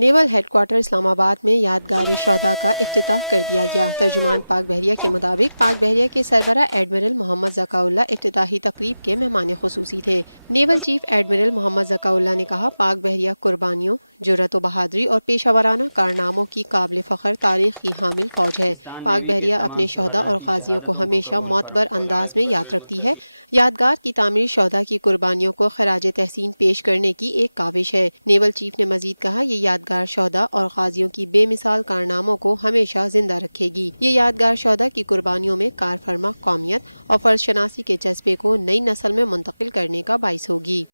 Naval headquarter Islamabad में यादगार शोहदा का इफ्तिताह कर दिया गया। तर्जुमान पाक बहरिया के मुताबिक पाक बहरिया के सरबरा एडमिरल मोहम्मद ज़काउल्लाह इफ्तिताही तकरीब के मेहमान खुसूसी थे। Naval chief admiral Mohammad Zakaullah ने कहा, पाक बहरिया कुर्बानियों, जुर्रत व बहादुरी और पेशावराना कारनामों की काबिल फ़ख्र तारीख की हामिल फौज है। पाक बहरिया अपने शोहदा और गाजियों को हमेशा मोतबर अंदाज में याद रखती है। यादगार की तामीर शोहदा की कुर्बानियों को खराज तहसीन पेश करने की एक काविश है। नेवल चीफ ने मजीद कहा, ये यादगार शोहदा और गाजियों की बेमिसाल कारनामों को हमेशा जिंदा रखेगी। ये यादगार शोहदा की कुर्बानियों में कार फरमा कौमियत और फर्ज शनासी के जज्बे को नई नस्ल में मुंतकिल करने का बाइस होगी।